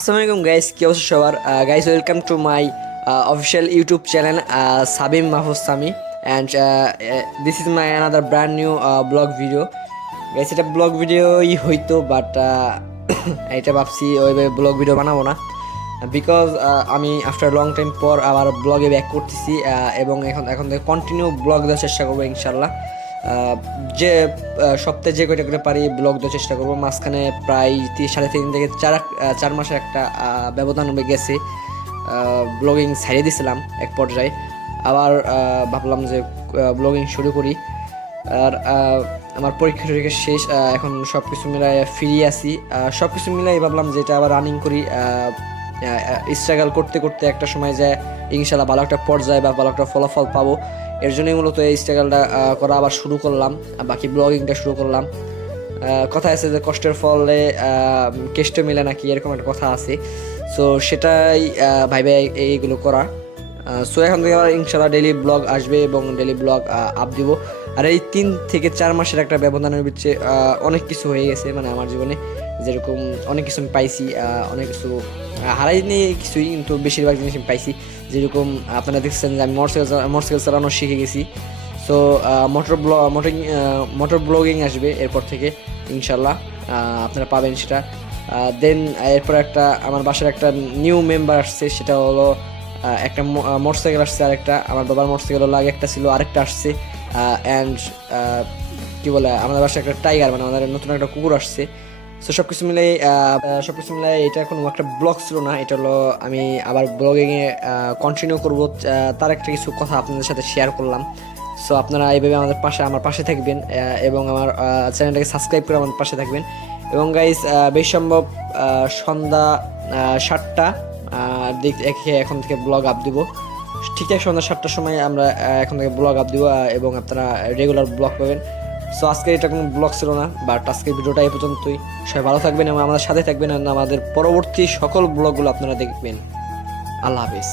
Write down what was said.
Assalamualaikum guys, কি অবস্থা সবার? Guys, welcome to my official YouTube channel, Sabim Mahfuz Sami, and this is my another brand new blog video. Guys, এটা blog ভিডিওই হইতো but এটা ভাবছি ওইভাবে ব্লগ ভিডিও বানাবো না, বিকজ আমি আফটার লং টাইম পর আবার ব্লগে ব্যাক করতেছি এবং এখন থেকে কন্টিনিউ ব্লগ দেওয়ার চেষ্টা করবো ইনশাল্লাহ। যে সপ্তাহে যে কয়টা করে পারি ব্লগ দেওয়ার চেষ্টা করবো। মাঝখানে প্রায় 3.5 থেকে 4 মাসের একটা ব্যবধান হয়ে গেছে, ব্লগিং ছাড়িয়ে দিয়েছিলাম এক পর্যায়ে। আবার ভাবলাম যে ব্লগিং শুরু করি। আর আমার পরীক্ষা শেষ, এখন সব কিছু মিলাই ফ্রি আছি। সব কিছু মিলাই ভাবলাম যে এটা আবার রানিং করি। স্ট্রাগল করতে করতে একটা সময় যায় ইনশাল্লাহ ভালো একটা পর্যায়ে বা ভালো একটা ফলাফল পাবো। এর জন্যই মূলত এই স্ট্রাগলটা করা আবার শুরু করলাম, বাকি ব্লগিংটা শুরু করলাম। কথা আছে যে কষ্টের ফলে কেষ্ট মিলে নাকি, এরকম একটা কথা আছে। সো সেটাই ভাইবে এইগুলো করা। সো এখন থেকে আবার ইনশাল্লাহ ডেইলি ব্লগ আসবে এবং ডেইলি ব্লগ আপ দিব। আর এই 3 থেকে 4 মাসের একটা ব্যবধানের ভিতরে অনেক কিছু হয়ে গেছে, মানে আমার জীবনে যেরকম অনেক কিছু আমি পাইছি, অনেক কিছু হারাইনি কিছুই, কিন্তু বেশিরভাগ জিনিস আমি পাইছি। যেরকম আপনারা দেখছেন যে আমি মোটরসাইকেল চালানো শিখে গেছি। সো মোটর ব্লগিং আসবে এরপর থেকে ইনশাল্লাহ, আপনারা পাবেন সেটা। দেন এরপর আমার বাসার একটা নিউ মেম্বার আসছে, সেটা হলো একটা মোটরসাইকেল আসছে, আরেকটা আমার বাবার মোটরসাইকেল হলো, আগে একটা ছিল, আরেকটা আসছে। অ্যান্ড কী বলে, আমাদের বাসায় একটা টাইগার, মানে আমাদের নতুন একটা কুকুর আসছে। সো সব কিছু মিলে এটা কোনো একটা ব্লগ ছিল না, এটা হলো আমি আবার ব্লগিংয়ে কন্টিনিউ করবো। তার একটা কিছু কথা আপনাদের সাথে শেয়ার করলাম। সো আপনারা এইভাবে আমার পাশে থাকবেন এবং আমার চ্যানেলটাকে সাবস্ক্রাইব করে আমার পাশে থাকবেন। এবং গাইস, বেশ সম্ভব সন্ধ্যা 7টা এখন থেকে ব্লগ আপ দিব। ঠিক আছে, সন্ধ্যা 7টার সময় আমরা এখন থেকে ব্লগ আপ দিব এবং আপনারা রেগুলার ব্লগ পাবেন। সো আজকে এটা কোনো ব্লগ ছিল না, বাট আজকের ভিডিওটা এই পর্যন্তই। সবাই ভালো থাকবেন এবং আমাদের সাথে থাকবেন, আমাদের পরবর্তী সকল ব্লগগুলো আপনারা দেখবেন। আল্লাহ হাফিজ।